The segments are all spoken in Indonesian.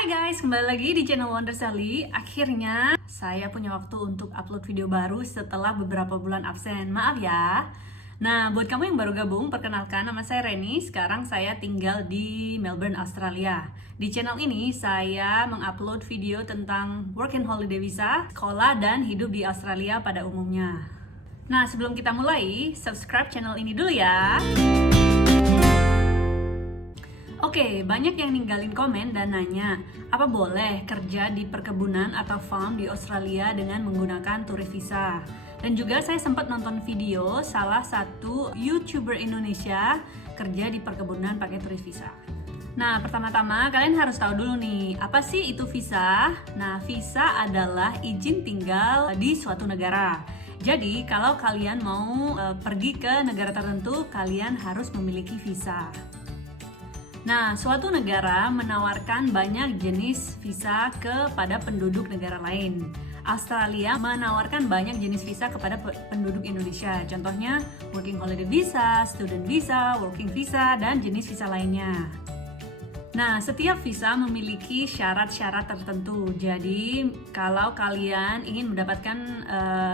Hai guys, kembali lagi di channel Wonder Sally. Akhirnya saya punya waktu untuk upload video baru setelah beberapa bulan absen. Maaf ya. Nah, buat kamu yang baru gabung, perkenalkan nama saya Reni. Sekarang saya tinggal di Melbourne, Australia. Di channel ini saya mengupload video tentang work and holiday visa, sekolah dan hidup di Australia pada umumnya. Nah, sebelum kita mulai, subscribe channel ini dulu ya. Oke, banyak yang ninggalin komen dan nanya, apa boleh kerja di perkebunan atau farm di Australia dengan menggunakan turis visa? Dan juga saya sempat nonton video salah satu YouTuber Indonesia kerja di perkebunan pakai turis visa. Nah, pertama-tama kalian harus tahu dulu nih, apa sih itu visa? Nah, visa adalah izin tinggal di suatu negara. Jadi, kalau kalian mau pergi ke negara tertentu, kalian harus memiliki visa. Nah, suatu negara menawarkan banyak jenis visa kepada penduduk negara lain. Australia menawarkan banyak jenis visa kepada penduduk Indonesia. Contohnya, working holiday visa, student visa, working visa, dan jenis visa lainnya. Nah, setiap visa memiliki syarat-syarat tertentu. Jadi, kalau kalian ingin mendapatkan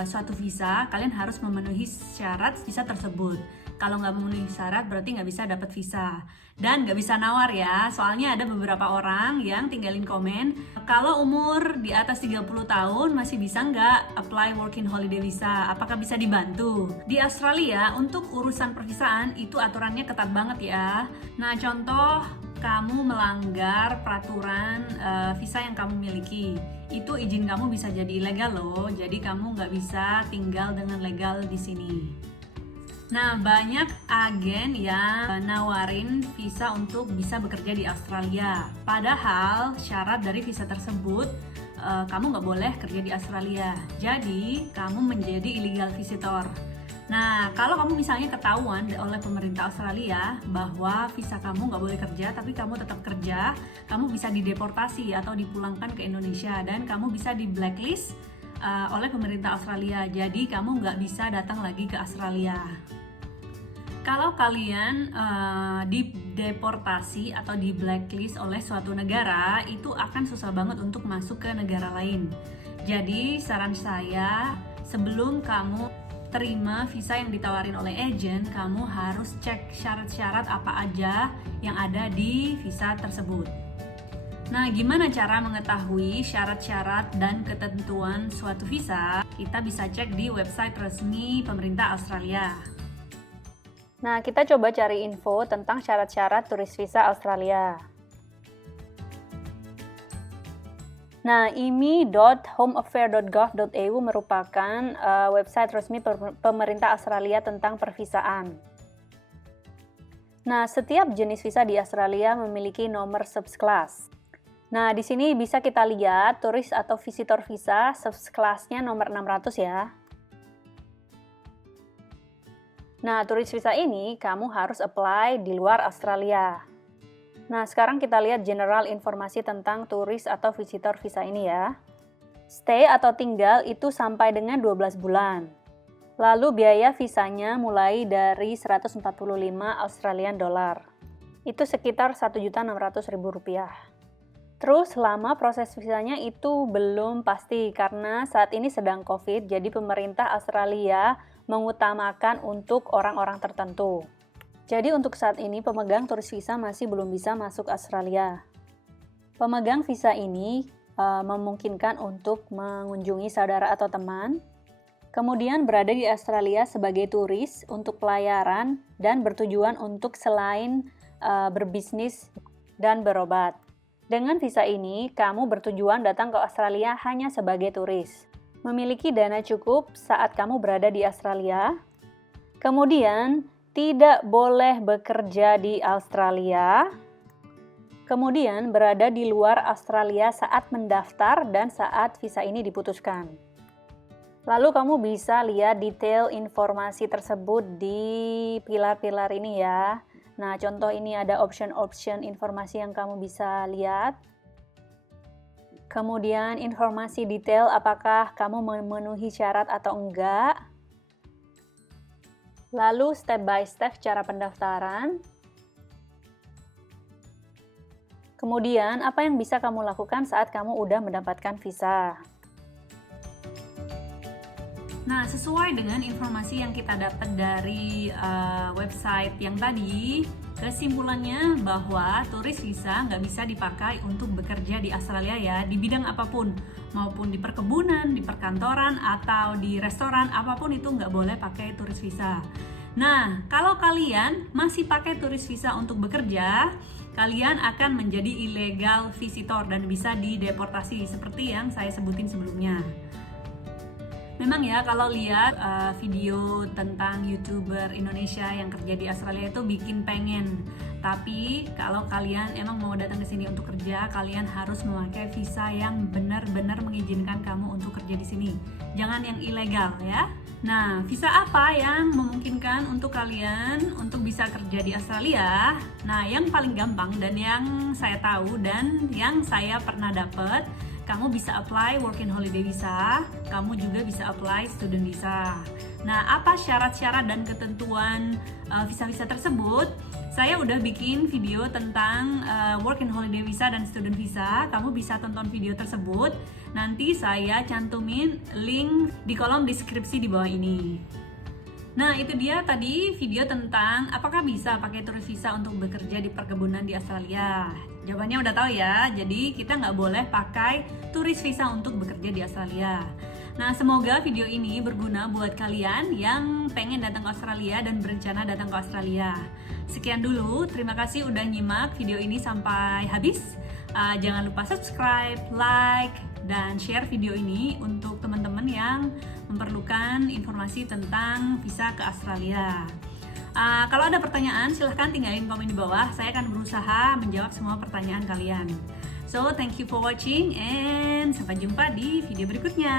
suatu visa, kalian harus memenuhi syarat visa tersebut. Kalau nggak memenuhi syarat, berarti nggak bisa dapat visa. Dan nggak bisa nawar ya, soalnya ada beberapa orang yang tinggalin komen, kalau umur di atas 30 tahun masih bisa nggak apply working holiday visa? Apakah bisa dibantu? Di Australia, untuk urusan pervisaan itu aturannya ketat banget ya. Nah, contoh kamu melanggar peraturan visa yang kamu miliki, itu izin kamu bisa jadi ilegal loh. Jadi kamu nggak bisa tinggal dengan legal di sini. Nah, banyak agen yang nawarin visa untuk bisa bekerja di Australia. Padahal syarat dari visa tersebut, kamu nggak boleh kerja di Australia. Jadi, kamu menjadi illegal visitor. Nah, kalau kamu misalnya ketahuan oleh pemerintah Australia bahwa visa kamu nggak boleh kerja, tapi kamu tetap kerja, kamu bisa dideportasi atau dipulangkan ke Indonesia, dan kamu bisa di blacklist oleh pemerintah Australia. Jadi kamu nggak bisa datang lagi ke Australia. Kalau kalian dideportasi atau di blacklist oleh suatu negara, itu akan susah banget untuk masuk ke negara lain. Jadi saran saya, sebelum kamu terima visa yang ditawarin oleh agen, kamu harus cek syarat-syarat apa aja yang ada di visa tersebut. Nah, gimana cara mengetahui syarat-syarat dan ketentuan suatu visa? Kita bisa cek di website resmi pemerintah Australia. Nah, kita coba cari info tentang syarat-syarat turis visa Australia. Nah, imi.homeaffair.gov.au merupakan website resmi pemerintah Australia tentang pervisaan. Nah, setiap jenis visa di Australia memiliki nomor subclass. Nah, di sini bisa kita lihat turis atau visitor visa subclassnya nomor 600 ya. Nah, turis visa ini kamu harus apply di luar Australia. Nah, sekarang kita lihat general informasi tentang turis atau visitor visa ini ya. Stay atau tinggal itu sampai dengan 12 bulan. Lalu biaya visanya mulai dari 145 Australian dollar. Itu sekitar Rp1.600.000. Terus lama proses visanya itu belum pasti karena saat ini sedang COVID, jadi pemerintah Australia mengutamakan untuk orang-orang tertentu. Jadi untuk saat ini pemegang turis visa masih belum bisa masuk Australia. Pemegang visa ini memungkinkan untuk mengunjungi saudara atau teman, kemudian berada di Australia sebagai turis untuk pelayaran dan bertujuan untuk selain berbisnis dan berobat. Dengan visa ini, kamu bertujuan datang ke Australia hanya sebagai turis. Memiliki dana cukup saat kamu berada di Australia. Kemudian, tidak boleh bekerja di Australia. Kemudian, berada di luar Australia saat mendaftar dan saat visa ini diputuskan. Lalu kamu bisa lihat detail informasi tersebut di pilar-pilar ini ya. Nah, contoh ini ada option-option informasi yang kamu bisa lihat. Kemudian informasi detail apakah kamu memenuhi syarat atau enggak. Lalu step by step cara pendaftaran. Kemudian, apa yang bisa kamu lakukan saat kamu udah mendapatkan visa? Nah, sesuai dengan informasi yang kita dapat dari website yang tadi, kesimpulannya bahwa turis visa nggak bisa dipakai untuk bekerja di Australia ya, di bidang apapun, maupun di perkebunan, di perkantoran, atau di restoran, apapun itu nggak boleh pakai turis visa. Nah, kalau kalian masih pakai turis visa untuk bekerja, kalian akan menjadi illegal visitor dan bisa dideportasi seperti yang saya sebutin sebelumnya. Memang ya, kalau lihat video tentang YouTuber Indonesia yang kerja di Australia itu bikin pengen. Tapi kalau kalian emang mau datang ke sini untuk kerja, kalian harus memakai visa yang benar-benar mengizinkan kamu untuk kerja di sini. Jangan yang ilegal ya. Nah, visa apa yang memungkinkan untuk kalian untuk bisa kerja di Australia? Nah, yang paling gampang dan yang saya tahu dan yang saya pernah dapat, kamu bisa apply working holiday visa, kamu juga bisa apply student visa. Nah, apa syarat-syarat dan ketentuan visa-visa tersebut? Saya udah bikin video tentang working holiday visa dan student visa. Kamu bisa tonton video tersebut. Nanti saya cantumin link di kolom deskripsi di bawah ini. Nah, itu dia tadi video tentang apakah bisa pakai turis visa untuk bekerja di perkebunan di Australia. Jawabannya udah tahu ya, jadi kita nggak boleh pakai turis visa untuk bekerja di Australia. Nah, semoga video ini berguna buat kalian yang pengen datang ke Australia dan berencana datang ke Australia. Sekian dulu, terima kasih udah nyimak video ini sampai habis. Jangan lupa subscribe, like, dan share video ini untuk teman-teman yang memerlukan informasi tentang visa ke Australia. Kalau ada pertanyaan, silahkan tinggalin komen di bawah. Saya akan berusaha menjawab semua pertanyaan kalian. So, thank you for watching and sampai jumpa di video berikutnya.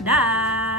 Dah.